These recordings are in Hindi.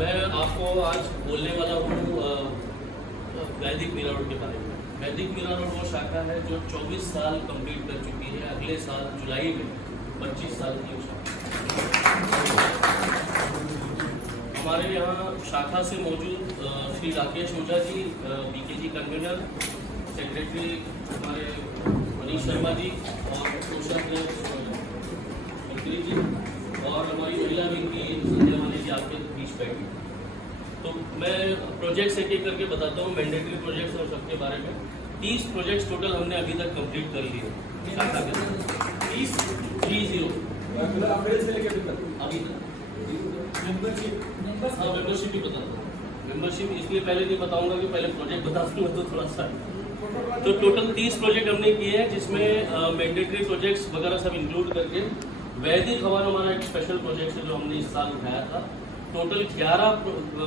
मैं आपको आज बोलने वाला हूँ वैदिक मीरा रोड के बारे में। वैदिक मीरा रोड वो शाखा है जो 24 साल कंप्लीट कर चुकी है। अगले साल जुलाई में 25 साल की शाखा। हमारे यहाँ शाखा से मौजूद श्री राकेश ओझा जी, बीकेजी कन्वीनर, सेक्रेटरी हमारे मनीष शर्मा जी और पोषक जी और हमारी महिला विंग की संजय वाले जी आपके बीच बैठी। तो मैं प्रोजेक्ट्स एक एक करके बताता हूँ, मैंडेटरी प्रोजेक्ट्स और सबके बारे में। 30 प्रोजेक्ट्स टोटल हमने अभी तक कंप्लीट कर लिए शाखा के 30 अभी तक। हाँ, मेंबरशिप ही बताता हूँ। मेंबरशिप इसलिए पहले नहीं बताऊंगा कि पहले प्रोजेक्ट बता दूंगा तो थोड़ा सा। तो टोटल 30 प्रोजेक्ट हमने किए हैं, जिसमें मैंडेटरी प्रोजेक्ट्स वगैरह सब इंक्लूड करके वैदिक हवन हमारा एक स्पेशल प्रोजेक्ट है जो हमने इस साल उठाया था। टोटल 11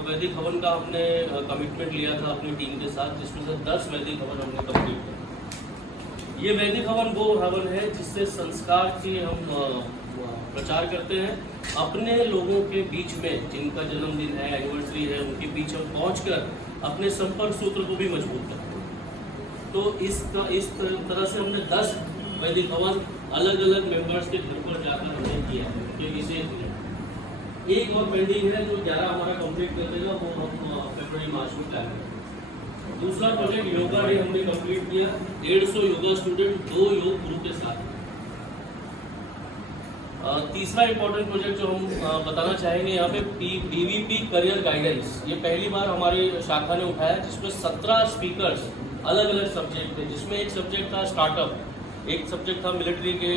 वैदिक हवन का हमने कमिटमेंट लिया था अपनी टीम के साथ, जिसमें से 10 वैदिक हवन हमने कंप्लीट किया। ये वैदिक हवन वो हवन है जिससे संस्कार की हम प्रचार करते हैं। अपने लोगों के बीच में जिनका जन्मदिन है, एनिवर्सरी है, उनके बीच हम पहुँचकर अपने संपर्क सूत्र को भी मजबूत करते हैं। तो इस तरह से हमने 10 वैदिक हवन अलग अलग मेंबर्स के घर पर जाकर हमने किया है। ये विशेष एक और पेंडिंग है जो 11 हमारा कंप्लीट कर देगा, वो हम फरवरी मार्च में प्लान करेंगे। दूसरा प्रोजेक्ट योगा डे हमने कंप्लीट किया। 150 योगा स्टूडेंट 2 योग गुरु के साथ। तीसरा इंपॉर्टेंट प्रोजेक्ट जो हम बताना चाहेंगे यहाँ पे बीवीपी करियर गाइडेंस। ये पहली बार हमारी शाखा ने उठाया, जिसमें 17 स्पीकर्स अलग अलग सब्जेक्ट थे, जिसमें एक सब्जेक्ट था स्टार्टअप, एक सब्जेक्ट था मिलिट्री के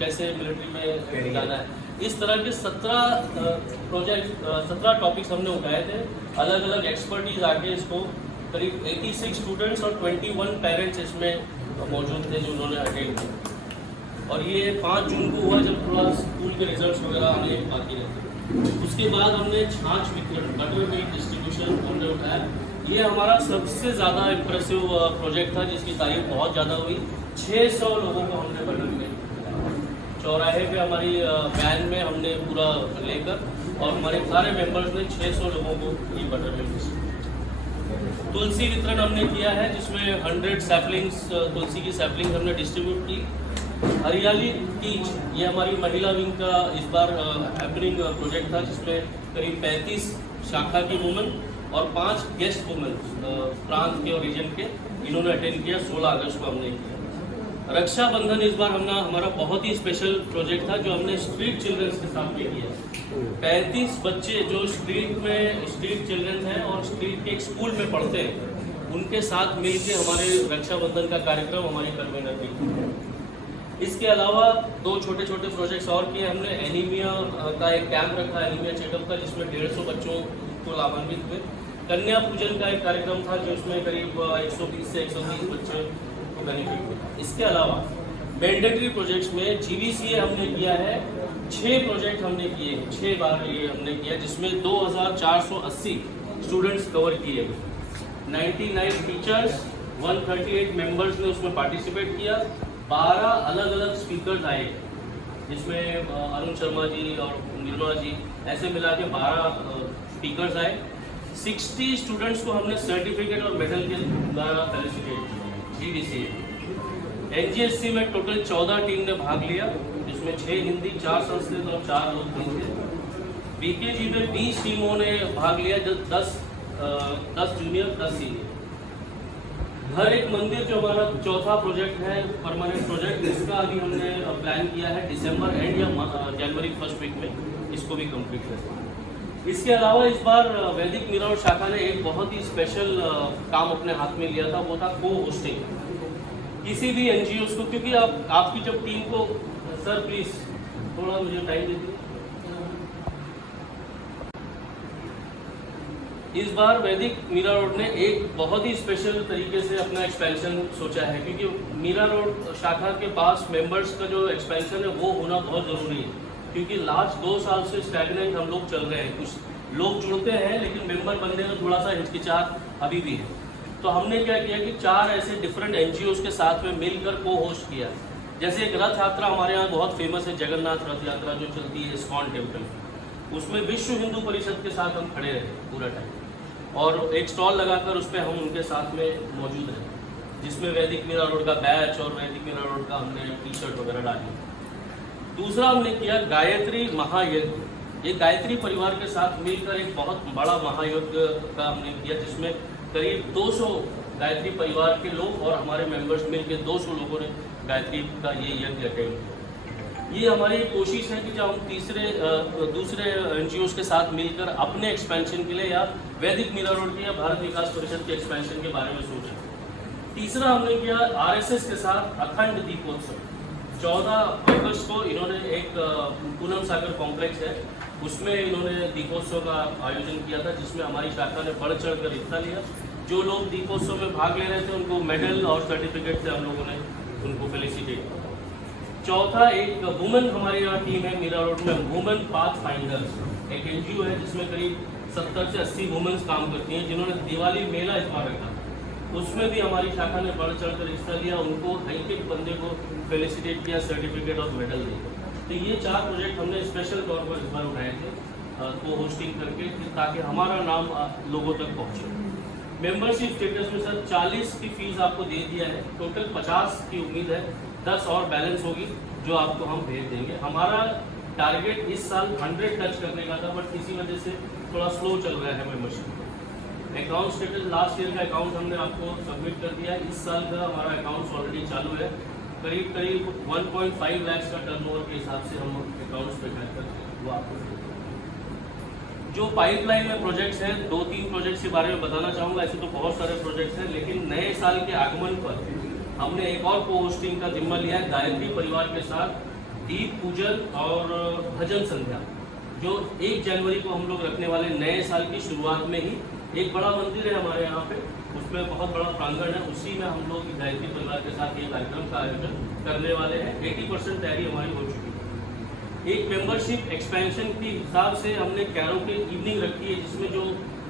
कैसे मिलिट्री में जाना है। इस तरह के 17 टॉपिक्स हमने उठाए थे। अलग अलग एक्सपर्टीज आके इसको करीब 86 स्टूडेंट्स और 21 पेरेंट्स इसमें मौजूद थे जो उन्होंने अटेंड किया। और ये 5 जून को हुआ, जब थोड़ा स्कूल के रिजल्ट्स वगैरह आने बाकी रहते। उसके बाद हमने छाछ वितरण, बटर मिल्क डिस्ट्रीब्यूशन हमने उठाया। ये हमारा सबसे ज़्यादा इम्प्रेसिव प्रोजेक्ट था, जिसकी तारीफ बहुत ज़्यादा हुई। 600 लोगों को हमने बटर मिल्क चौराहे पे हमारी वैन में हमने पूरा लेकर, और हमारे सारे मेंबर्स ने 600 लोगों को ये बटर मिल्क। तुलसी वितरण हमने किया है, जिसमें 100 सैपलिंग्स, तुलसी की सैपलिंग्स हमने डिस्ट्रीब्यूट की। हरियाली टीच, ये हमारी महिला विंग का इस बार हैपनिंग प्रोजेक्ट था, जिसमें करीब 35 शाखा की वुमेन और 5 गेस्ट वुमेन प्रांत के और रीजन के, इन्होंने अटेंड किया। 16 अगस्त को हमने किया। रक्षाबंधन इस बार हमारा बहुत ही स्पेशल प्रोजेक्ट था, जो हमने स्ट्रीट चिल्ड्रंस के साथ में किया। 35 बच्चे जो स्ट्रीट चिल्ड्रन हैं और स्ट्रीट के एक स्कूल में पढ़ते हैं, उनके साथ मिलकर हमारे रक्षाबंधन का कार्यक्रम हमारी कन्वीनर थी। इसके अलावा 2 छोटे छोटे प्रोजेक्ट्स और किए हमने। एनीमिया का एक कैंप रखा, एनीमिया चेकअप का, जिसमें 150 बच्चों को लाभान्वित हुए। कन्या पूजन का एक कार्यक्रम था, जिसमें करीब 120 से 130 बच्चे को बेनिफिट हुआ। इसके अलावा मैंडेटरी प्रोजेक्ट्स में जीवीसीए हमने किया है। 6 प्रोजेक्ट हमने किए, 6 बार ये हमने किया, जिसमें 2480 स्टूडेंट्स कवर किए गए। 99 टीचर्स, 138 मेंबर्स ने उसमें पार्टिसिपेट किया। 12 अलग अलग स्पीकर्स आए, जिसमें अरुण शर्मा जी और निर्मला जी, ऐसे मिला के 12 स्पीकर्स आए। 60 स्टूडेंट्स को हमने सर्टिफिकेट और मेडल के द्वारा फेलिसिटेट किया। जीडीसी एनजीएससी में टोटल 14 टीम ने भाग लिया, जिसमें 6 हिंदी, 4 संस्कृत और 4 लोग थे। बीकेजी में 20 टीमों ने भाग लिया, जो 10 जूनियर 10 सीनियर। हर एक मंदिर जो हमारा चौथा प्रोजेक्ट है, परमानेंट प्रोजेक्ट, इसका अभी हमने प्लान किया है दिसंबर एंड या जनवरी फर्स्ट वीक में इसको भी कंप्लीट करेंगे। इसके अलावा इस बार वैदिक मीरा रोड शाखा ने एक बहुत ही स्पेशल काम अपने हाथ में लिया था, वो था को होस्टिंग। किसी भी एनजीओ को, क्योंकि आपकी जब टीम को, सर प्लीज थोड़ा मुझे टाइम दीजिए। इस बार वैदिक मीरा रोड ने एक बहुत ही स्पेशल तरीके से अपना एक्सपेंशन सोचा है, क्योंकि मीरा रोड शाखा के पास मेंबर्स का जो एक्सपेंशन है वो होना बहुत ज़रूरी है। क्योंकि लास्ट 2 साल से स्टैग्नेंट हम लोग चल रहे हैं। कुछ लोग जुड़ते हैं, लेकिन मेंबर बनने में थोड़ा सा हिचकिचाहट अभी भी है। तो हमने क्या किया कि 4 ऐसे डिफरेंट एनजीओज के साथ में मिलकर को होस्ट किया। जैसे एक रथ यात्रा हमारे यहाँ बहुत फेमस है, जगन्नाथ रथ यात्रा जो चलती है इस्कॉन टेम्पल। उसमें विश्व हिंदू परिषद के साथ हम खड़े रहे पूरा टाइम, और एक स्टॉल लगाकर उस पर हम उनके साथ में मौजूद रहे, जिसमें वैदिक मीरा रोड का बैच और वैदिक मीरा रोड का हमने टी शर्ट वगैरह डाली। दूसरा हमने किया गायत्री महायज्ञ। ये गायत्री परिवार के साथ मिलकर एक बहुत बड़ा महायज्ञ का हमने किया, जिसमें करीब 200 गायत्री परिवार के लोग और हमारे मेंबर्स मिलकर 200 लोगों ने गायत्री का ये यज्ञ अटेंड किया। ये हमारी कोशिश है कि जब हम दूसरे NGOs के साथ मिलकर अपने एक्सपेंशन के लिए या वैदिक मीरा रोड के या भारत विकास परिषद के एक्सपेंशन के बारे में सोचें। तीसरा हमने किया RSS के साथ अखंड दीपोत्सव। 14 अगस्त को इन्होंने एक पूनम सागर कॉम्प्लेक्स है, उसमें इन्होंने दीपोत्सव का आयोजन किया था, जिसमें हमारी शाखा ने बढ़ चढ़ कर हिस्सा लिया। जो लोग दीपोत्सव में भाग ले रहे थे उनको मेडल और सर्टिफिकेट से हम लोगों ने उनको फेलिसिटेट किया। चौथा, एक वुमेन हमारे यहाँ टीम है मीरा रोड में, वुमेन पाथ फाइंडर्स, एक NGO है जिसमें करीब 70 से 80 वुमेन्स काम करती हैं, जिन्होंने दिवाली मेला इस बार रखा। उसमें भी हमारी शाखा ने बढ़ चढ़ कर हिस्सा लिया, उनको एक एक बंदे को फेलिसिटेट किया, सर्टिफिकेट और मेडल दिए। तो ये 4 प्रोजेक्ट हमने स्पेशल तौर पर इस बार उठाए थे को होस्टिंग करके, ताकि हमारा नाम लोगों तक पहुँचे। मेंबरशिप स्टेटस में सर 40 की फीस आपको दे दिया है, टोटल 50 की उम्मीद है, 10 और बैलेंस होगी जो आपको हम भेज देंगे। हमारा टारगेट इस साल 100 टच करने का था, बट किसी वजह से थोड़ा स्लो चल रहा है membership. Account status last year का अकाउंट हमने आपको सबमिट कर दिया है। इस साल का हमारा अकाउंट्स ऑलरेडी चालू है, करीब 1.5 लाख का टर्नओवर के हिसाब से हम अकाउंट्स पे करते हैं। वो आपको जो पाइपलाइन में प्रोजेक्ट्स हैं, 2-3 प्रोजेक्ट्स के बारे में बताना चाहूँगा। ऐसे तो बहुत सारे प्रोजेक्ट्स हैं, लेकिन नए साल के आगमन पर हमने एक और को होस्टिंग का जिम्मा लिया है गायत्री परिवार के साथ, दीप पूजन और भजन संध्या, जो 1 जनवरी को हम लोग रखने वाले। नए साल की शुरुआत में ही एक बड़ा मंदिर है हमारे यहाँ पे, उसमें बहुत बड़ा प्रांगण है, उसी में हम लोग गायत्री परिवार के साथ ये कार्यक्रम का आयोजन करने वाले हैं। 80% तैयारी हमारी हो चुकी है। एक मेंबरशिप एक्सपेंशन के हिसाब से हमने कैरोके इवनिंग रखी है, जिसमें जो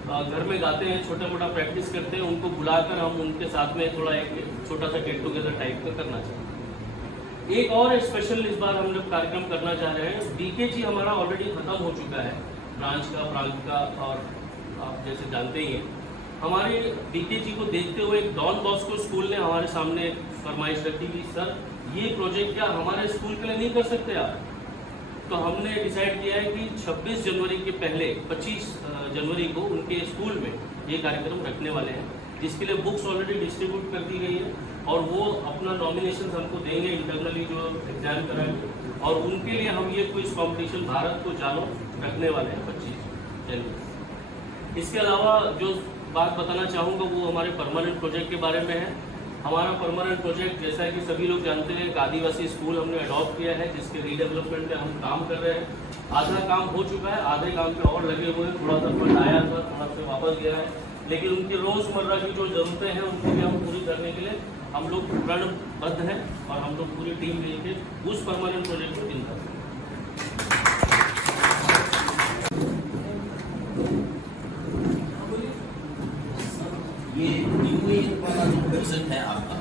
घर में गाते हैं, छोटा मोटा प्रैक्टिस करते हैं, उनको बुलाकर हम उनके साथ में थोड़ा एक छोटा सा गेट टुगेदर टाइप का करना चाहते हैं। एक और स्पेशल इस बार हम लोग कार्यक्रम करना चाह रहे हैं। DKG हमारा ऑलरेडी खत्म हो चुका है, ब्रांच का, प्रांत का, और आप जैसे जानते ही हैं। हमारे DKG को देखते हुए एक डॉन बॉस्को स्कूल ने हमारे सामने फरमाइश रखी कि सर ये प्रोजेक्ट क्या हमारे स्कूल के लिए नहीं कर सकते आप? तो हमने डिसाइड किया है कि 26 जनवरी के पहले 25 जनवरी को उनके स्कूल में ये कार्यक्रम रखने वाले हैं, जिसके लिए बुक्स ऑलरेडी डिस्ट्रीब्यूट कर दी गई है, और वो अपना नॉमिनेशन हमको देंगे इंटरनली जो एग्जाम कराएंगे, और उनके लिए हम ये क्विज कॉम्पिटिशन भारत को जानो रखने वाले हैं 25 जनवरी। इसके अलावा जो बात बताना चाहूँगा वो हमारे परमानेंट प्रोजेक्ट के बारे में है। हमारा परमानेंट प्रोजेक्ट, जैसा कि सभी लोग जानते हैं, एक आदिवासी स्कूल हमने अडॉप्ट किया है, जिसके रीडेवलपमेंट में हम काम कर रहे हैं। आधा काम हो चुका है, आधे काम पे और लगे हुए हैं। थोड़ा सा फंड आया था, थोड़ा सा वापस गया है, लेकिन उनकी रोज़मर्रा की जो ज़रूरतें हैं उनके लिए हम पूरी करने के लिए हम लोग प्रणबद्ध हैं, और हम लोग पूरी टीम मिलकर उस परमानेंट प्रोजेक्ट को दिन करते हैं। ये न्यू वाला जो प्रोजेक्ट है आपका,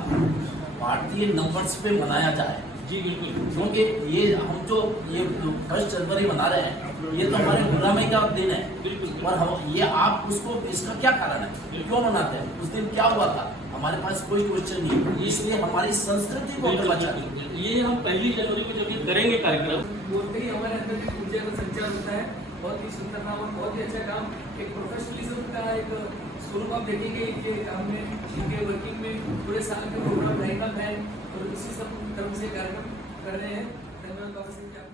भारतीय नंबर्स पे मनाया जाए। जी बिल्कुल, क्योंकि ये हम जो ये 1 जनवरी मना रहे हैं, ये तो हमारे गुलामी का दिन है। बिल्कुल। और हम ये आप उसको, इसका क्या कारण है, क्यों मनाते हैं? उस दिन क्या हुआ था? हमारे पास कोई क्वेश्चन नहीं, इसलिए हमारी संस्कृति को बचा। ये हम 1 जनवरी को जब ये करेंगे कार्यक्रम, बोलते ही हमारे अंदर की ऊर्जा का संचार होता है। बहुत ही सुंदर काम और बहुत ही अच्छा काम, एक प्रोफेशनलिज्म का एक स्वरूप आप देखेंगे इनके काम में, इनके वर्किंग में। पूरे साल के प्रोग्राम लाइन अप है और इसी सब तरह से कार्यक्रम कर रहे हैं। धन्यवाद बाबा सिंह।